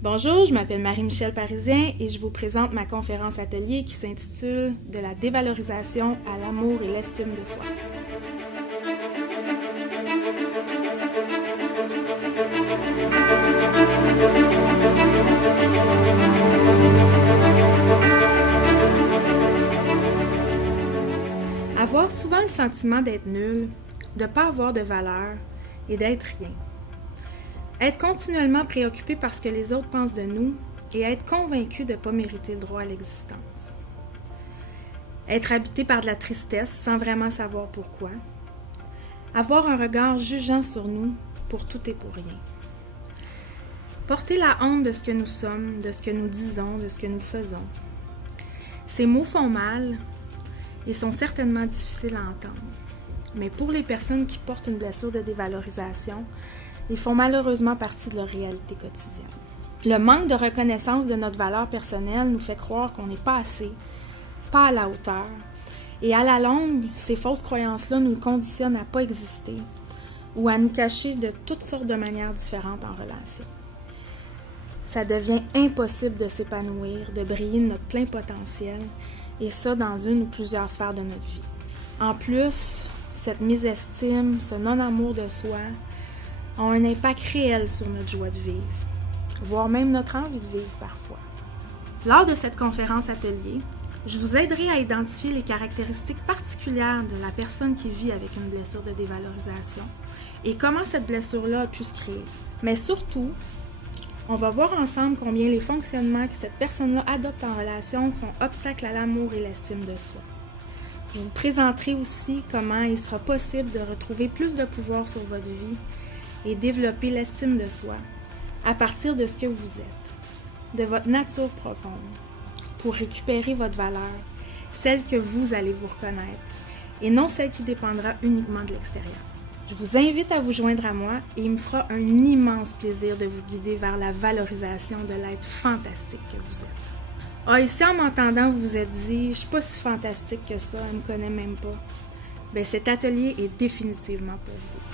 Bonjour, je m'appelle Marie-Michel Parisien et je vous présente ma conférence atelier qui s'intitule « De la dévalorisation à l'amour et l'estime de soi ». Avoir souvent le sentiment d'être nul, de ne pas avoir de valeur et d'être rien. Être continuellement préoccupé par ce que les autres pensent de nous et être convaincu de ne pas mériter le droit à l'existence. Être habité par de la tristesse sans vraiment savoir pourquoi. Avoir un regard jugeant sur nous pour tout et pour rien. Porter la honte de ce que nous sommes, de ce que nous disons, de ce que nous faisons. Ces mots font mal et sont certainement difficiles à entendre. Mais pour les personnes qui portent une blessure de dévalorisation, ils font malheureusement partie de leur réalité quotidienne. Le manque de reconnaissance de notre valeur personnelle nous fait croire qu'on n'est pas assez, pas à la hauteur, et à la longue, ces fausses croyances-là nous conditionnent à ne pas exister ou à nous cacher de toutes sortes de manières différentes en relation. Ça devient impossible de s'épanouir, de briller de notre plein potentiel, et ça dans une ou plusieurs sphères de notre vie. En plus, cette mésestime, ce non-amour de soi, ont un impact réel sur notre joie de vivre, voire même notre envie de vivre parfois. Lors de cette conférence atelier, je vous aiderai à identifier les caractéristiques particulières de la personne qui vit avec une blessure de dévalorisation et comment cette blessure-là a pu se créer. Mais surtout, on va voir ensemble combien les fonctionnements que cette personne-là adopte en relation font obstacle à l'amour et l'estime de soi. Je vous présenterai aussi comment il sera possible de retrouver plus de pouvoir sur votre vie et développer l'estime de soi à partir de ce que vous êtes, de votre nature profonde, pour récupérer votre valeur, celle que vous allez vous reconnaître, et non celle qui dépendra uniquement de l'extérieur. Je vous invite à vous joindre à moi et il me fera un immense plaisir de vous guider vers la valorisation de l'être fantastique que vous êtes. Ici en m'entendant, vous vous êtes dit « Je suis pas si fantastique que ça, elle me connaît même pas ». Bien, cet atelier est définitivement pour vous.